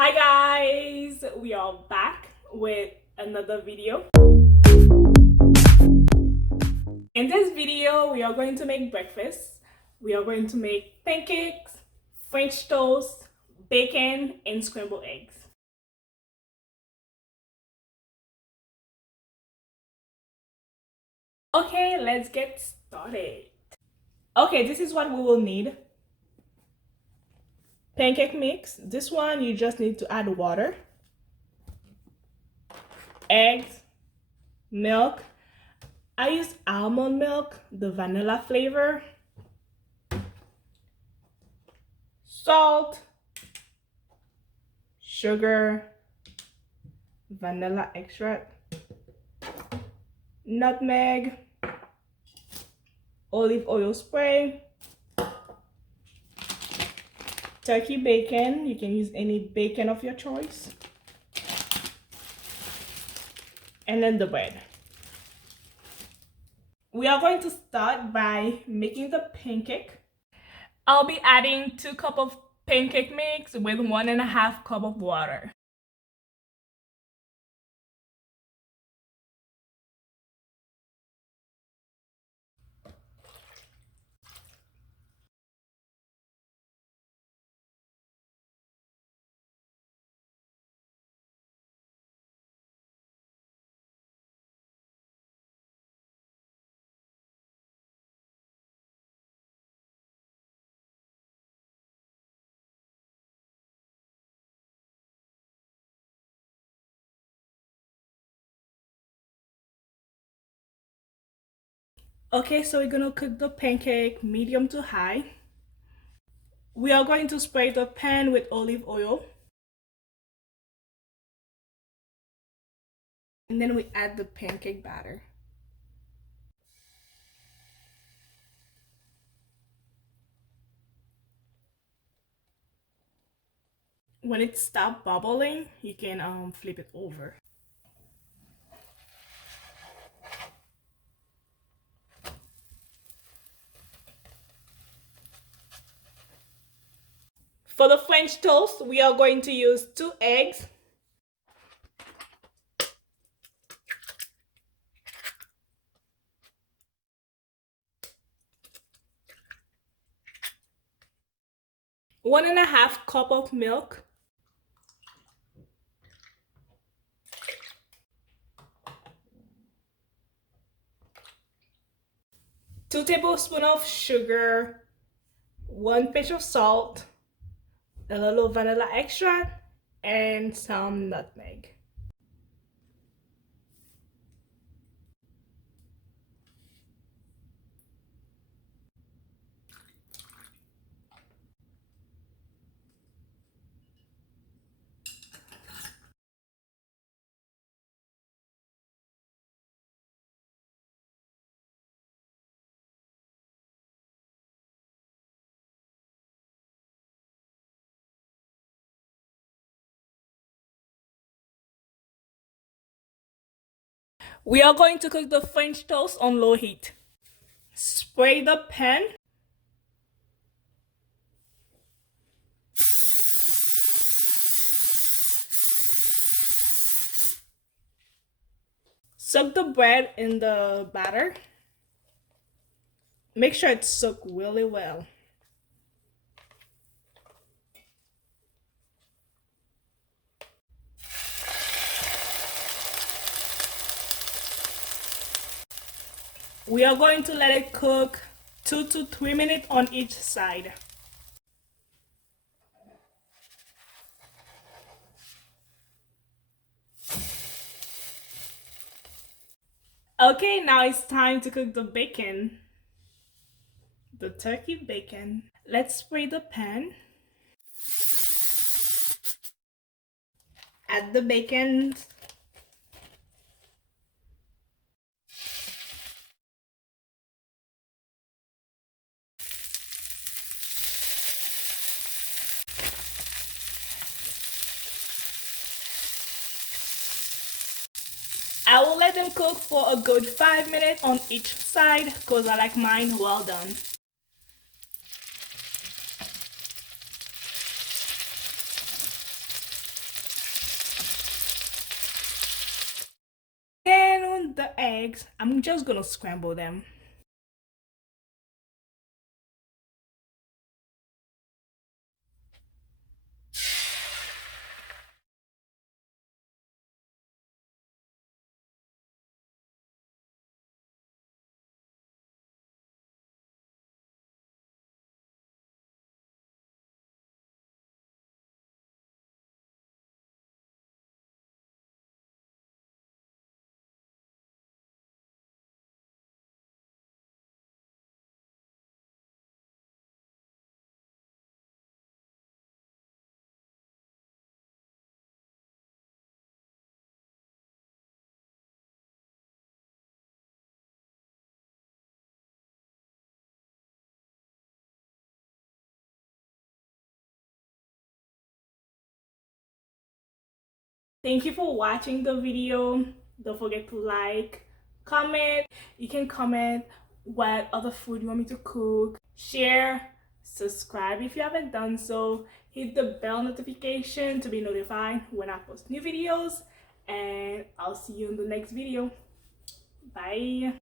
Hi guys, we are back with another video. In this video, we are going to make breakfast. We are going to make pancakes, French toast, bacon, and scrambled eggs. Okay, let's get started. Okay, this is what we will need. Pancake mix. This one you just need to add water, eggs, milk. I use almond milk, the vanilla flavor, salt, sugar, vanilla extract, nutmeg, olive oil spray, turkey bacon. You can use any bacon of your choice, and then the bread. We are going to start by making the pancake. I'll be adding 2 cups of pancake mix with 1.5 cups of water. Okay, so we're gonna cook the pancake medium to high. We are going to spray the pan with olive oil. And then we add the pancake batter. When it stops bubbling, you can flip it over. For the French toast, we are going to use 2 eggs, one and a half cup of milk, 2 tablespoons of sugar, 1 pinch of salt, a little vanilla extract, and some nutmeg. We are going to cook the French toast on low heat. Spray the pan. Soak the bread in the batter. Make sure it's soaked really well. We are going to let it cook 2 to 3 minutes on each side. Okay, now it's time to cook the bacon. The turkey bacon. Let's spray the pan. Add the bacon. I will let them cook for a good 5 minutes on each side because I like mine well done. eggs. I'm just gonna scramble them. Thank you for watching the video. Don't forget to like, comment. You can comment what other food you want me to cook, share, subscribe if you haven't done so, hit the bell notification to be notified when I post new videos, and I'll see you in the next video. Bye.